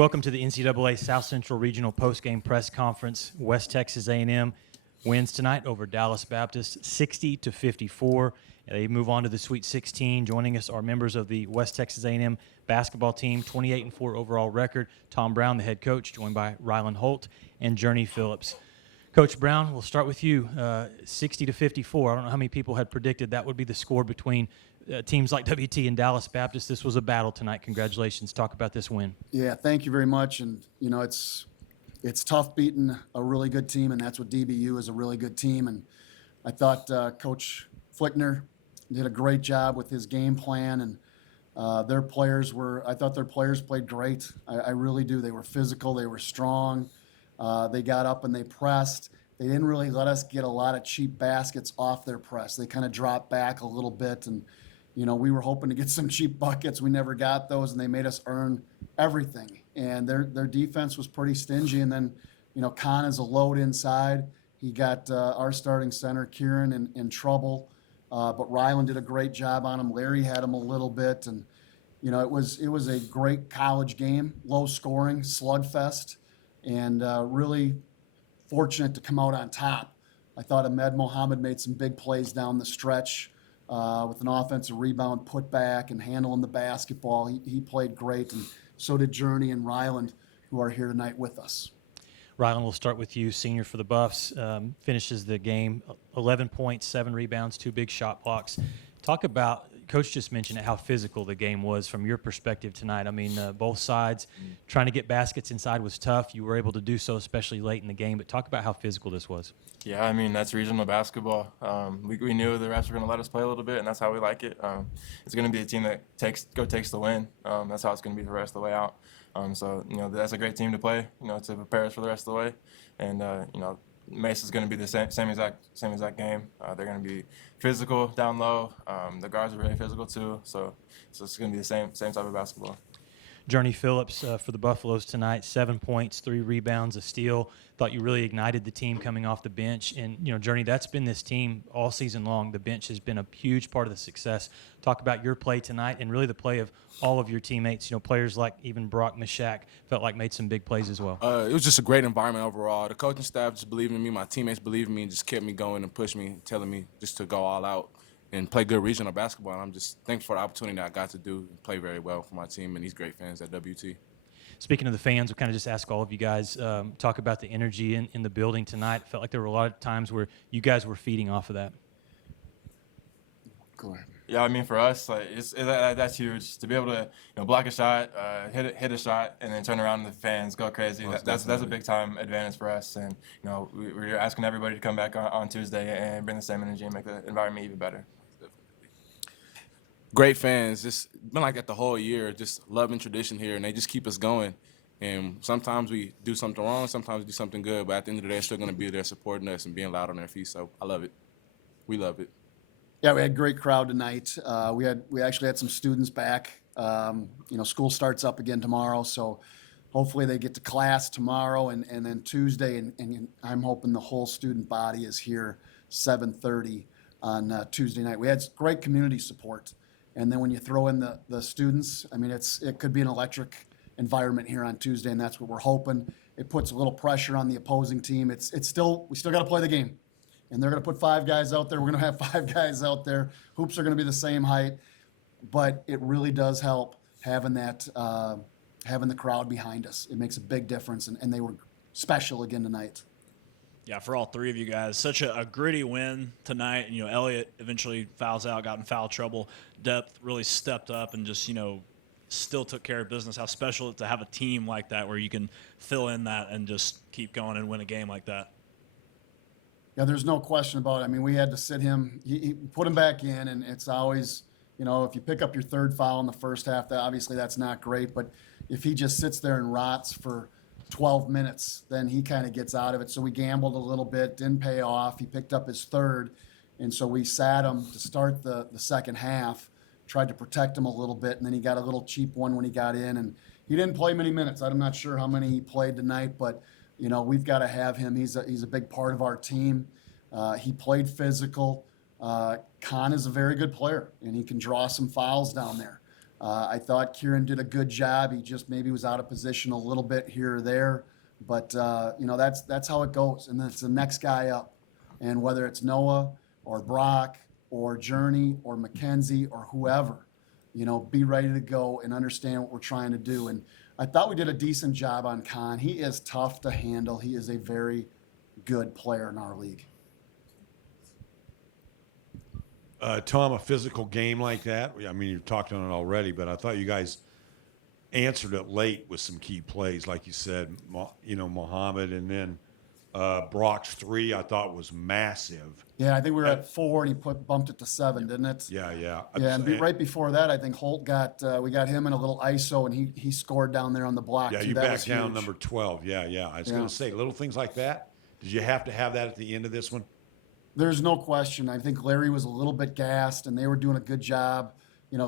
Welcome to the NCAA South Central Regional Postgame Press Conference. West Texas A&M wins tonight over Dallas Baptist 60-54. They move on to the Sweet 16. Joining us are members of the West Texas A&M basketball team, 28-4 overall record. Tom Brown, the head coach, joined by Ryland, Holt, and Journee, Phillips. Coach Brown, we'll start with you. 60-54. I don't know how many people had predicted that would be the score between teams like WT and Dallas Baptist. This was a battle tonight. Congratulations. Talk about this win. Yeah, thank you very much. And, you know, it's tough beating a really good team, and that's what DBU is, a really good team. And I thought Coach Flickner did a great job with his game plan, and I thought their players played great. I really do. They were physical. They were strong. They got up and they pressed. They didn't really let us get a lot of cheap baskets off their press. They kind of dropped back a little bit, and you know, we were hoping to get some cheap buckets. We never got those, and they made us earn everything. And their defense was pretty stingy. And then, you know, Khan is a load inside. He got our starting center, Kieran, in trouble. But Ryland did a great job on him. Larry had him a little bit. And, you know, it was a great college game, low scoring, slugfest, and really fortunate to come out on top. I thought Ahmed Mohammed made some big plays down the stretch. With an offensive rebound, put back, and handling the basketball. He played great, and so did Journee and Ryland, who are here tonight with us. Ryland, we'll start with you, senior for the Buffs. Finishes the game, 11 points, 7 rebounds, 2 big shot blocks. Talk about, Coach just mentioned it, how physical the game was from your perspective tonight. I mean, both sides trying to get baskets inside was tough. You were able to do so, especially late in the game. But talk about how physical this was. Yeah, I mean, that's regional basketball. We knew the refs were going to let us play a little bit, and that's how we like it. It's going to be a team that takes the win. That's how it's going to be the rest of the way out. So, you know, that's a great team to play, you know, to prepare us for the rest of the way. And, you know, Mesa's going to be the same exact game. They're going to be physical down low. The guards are really physical too. So it's going to be the same type of basketball. Journee, Phillips for the Buffaloes tonight, 7 points, 3 rebounds, a steal. Thought you really ignited the team coming off the bench. And, you know, Journee, that's been this team all season long. The bench has been a huge part of the success. Talk about your play tonight and really the play of all of your teammates. You know, players like even Brock Mishak felt like made some big plays as well. It was just a great environment overall. The coaching staff just believed in me. My teammates believed in me and just kept me going and pushed me, telling me just to go all out and play good regional basketball. And I'm just thankful for the opportunity that I got to do and play very well for my team and these great fans at WT. Speaking of the fans, we'll kind of just ask all of you guys, talk about the energy in the building tonight. Felt like there were a lot of times where you guys were feeding off of that. Go ahead. Yeah, I mean, for us, like that's huge to be able to, you know, block a shot, hit a shot, and then turn around and the fans go crazy. That's a big time advantage for us, and you know, we're asking everybody to come back on Tuesday and bring the same energy and make the environment even better. Great fans, just been like that the whole year, just love and tradition here, and they just keep us going. And sometimes we do something wrong, sometimes we do something good, but at the end of the day, they're still going to be there supporting us and being loud on their feet. So I love it. We love it. Yeah, we had a great crowd tonight. We actually had some students back. You know, school starts up again tomorrow, so hopefully they get to class tomorrow and then Tuesday, and I'm hoping the whole student body is here 7:30 on Tuesday night. We had great community support. And then when you throw in the students, I mean, it could be an electric environment here on Tuesday, and that's what we're hoping. It puts a little pressure on the opposing team. We still got to play the game, and they're going to put 5 guys out there. We're going to have 5 guys out there. Hoops are going to be the same height, but it really does help having the crowd behind us. It makes a big difference, and they were special again tonight. Yeah, for all 3 of you guys, such a gritty win tonight. And, you know, Elliott eventually fouls out, got in foul trouble. Depth really stepped up and just, you know, still took care of business. How special it is to have a team like that where you can fill in that and just keep going and win a game like that. Yeah, there's no question about it. I mean, we had to sit him, he put him back in, and it's always, you know, if you pick up your 3rd foul in the first half, obviously that's not great. But if he just sits there and rots for 12 minutes, then he kind of gets out of it. So we gambled a little bit, didn't pay off. He picked up his 3rd, and so we sat him to start the second half, tried to protect him a little bit, and then he got a little cheap one when he got in, and he didn't play many minutes. I'm not sure how many he played tonight, but you know, we've got to have him. He's a big part of our team. He played physical. Khan is a very good player, and he can draw some fouls down there. I thought Kieran did a good job. He just maybe was out of position a little bit here or there. But, that's how it goes. And then it's the next guy up. And whether it's Noah or Brock or Journee or Mackenzie or whoever, be ready to go and understand what we're trying to do. And I thought we did a decent job on Con. He is tough to handle. He is a very good player in our league. Tom, a physical game like that, I mean, you've talked on it already, but I thought you guys answered it late with some key plays, like you said, Muhammad, and then Brock's 3 I thought was massive. Yeah, I think we were at 4 and he bumped it to 7, didn't it? Yeah. Yeah, and right before that, I think Holt we got him in a little ISO and he scored down there on the block. Yeah, too. you That back was down huge. number 12. Yeah. I was Yeah. going to say, little things like that. Did you have to have that at the end of this one? There's no question. I think Larry was a little bit gassed, and they were doing a good job,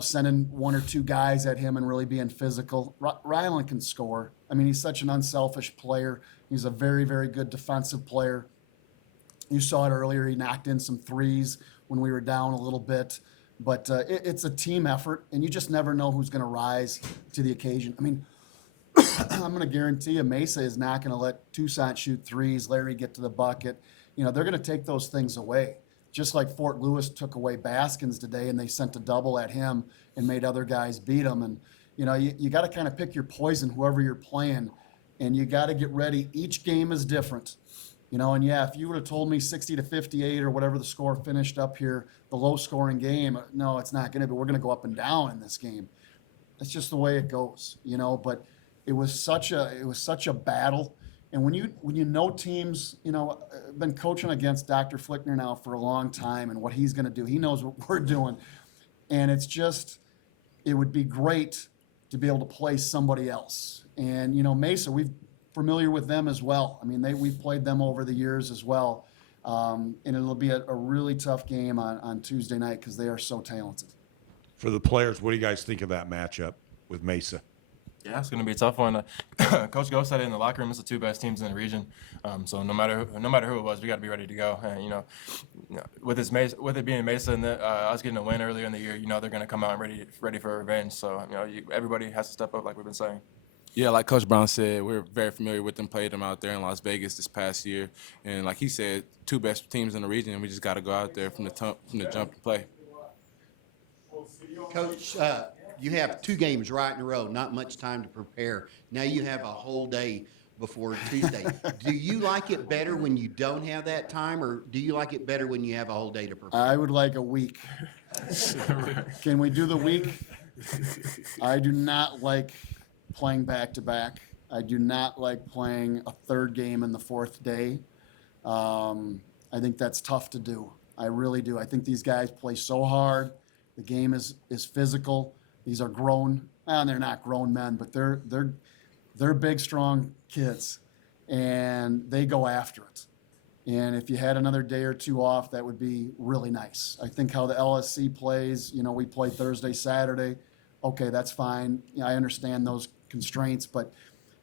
sending 1 or 2 guys at him and really being physical. Ryland can score. I mean, he's such an unselfish player. He's a very, very good defensive player. You saw it earlier. He knocked in some 3s when we were down a little bit. But it's a team effort, and you just never know who's going to rise to the occasion. I mean, I'm going to guarantee you Mesa is not going to let Toussaint shoot 3s, Larry get to the bucket. They're going to take those things away. Just like Fort Lewis took away Baskins today and they sent a double at him and made other guys beat him. And, you got to kind of pick your poison, whoever you're playing, and you got to get ready. Each game is different. And if you would have told me 60-58 or whatever the score finished up here, the low scoring game, no, it's not going to be. We're going to go up and down in this game. That's just the way it goes, but it was such a battle. And when you know teams, I've been coaching against Dr. Flickner now for a long time and what he's going to do. He knows what we're doing. And it would be great to be able to play somebody else. And, Mesa, we're familiar with them as well. I mean, we've played them over the years as well. And it'll be a really tough game on Tuesday night because they are so talented. For the players, what do you guys think of that matchup with Mesa? Yeah, it's going to be a tough one. Coach Go said it in the locker room. It's the 2 best teams in the region. So no matter who it was, we got to be ready to go. And with it being Mesa and us getting a win earlier in the year, they're going to come out ready for revenge. So everybody has to step up, like we've been saying. Yeah, like Coach Brown said, we're very familiar with them. Played them out there in Las Vegas this past year, and like he said, 2 best teams in the region. And we just got to go out there from the jump and play. Coach, you have 2 games right in a row, not much time to prepare. Now you have a whole day before Tuesday. Do you like it better when you don't have that time, or do you like it better when you have a whole day to prepare? I would like a week. Can we do the week? I do not like playing back-to-back. I do not like playing a 3rd game in the 4th day. I think that's tough to do. I really do. I think these guys play so hard. The game is physical. These are grown, and they're not grown men, but they're big, strong kids, and they go after it. And if you had another day or 2 off, that would be really nice. I think how the LSC plays, we play Thursday, Saturday. Okay, that's fine. I understand those constraints, but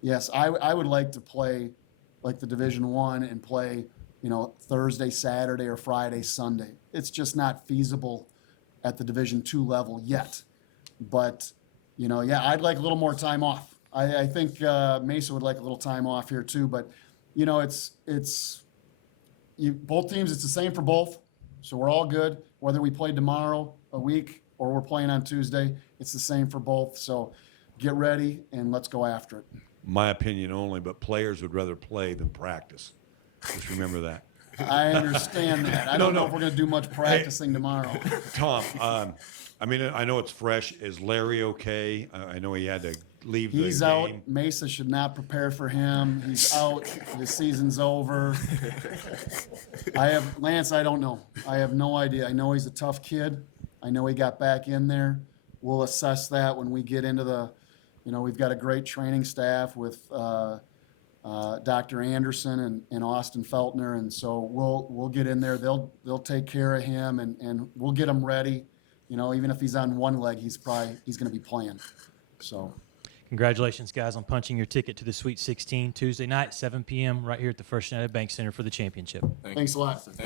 yes, I would like to play like the Division I and play, Thursday, Saturday, or Friday, Sunday. It's just not feasible at the Division II level yet. But, I'd like a little more time off. I think Mesa would like a little time off here too. But, both teams, it's the same for both. So we're all good. Whether we play tomorrow, a week, or we're playing on Tuesday, it's the same for both. So get ready and let's go after it. My opinion only, but players would rather play than practice. Just remember that. I understand that. I don't know if we're going to do much practicing tomorrow. Tom, I know it's fresh. Is Larry okay? I know he had to leave the game. He's out. Mesa should not prepare for him. He's out. His season's over. Lance, I don't know. I have no idea. I know he's a tough kid. I know he got back in there. We'll assess that when we get into we've got a great training staff with Dr. Anderson and Austin Feltner, and so we'll get in there. They'll take care of him, and we'll get him ready. Even if he's on one leg, he's going to be playing. So, Congratulations, guys, on punching your ticket to the Sweet 16 Tuesday night, 7 p.m. right here at the First United Bank Center for the championship. thanks a lot. Thank you.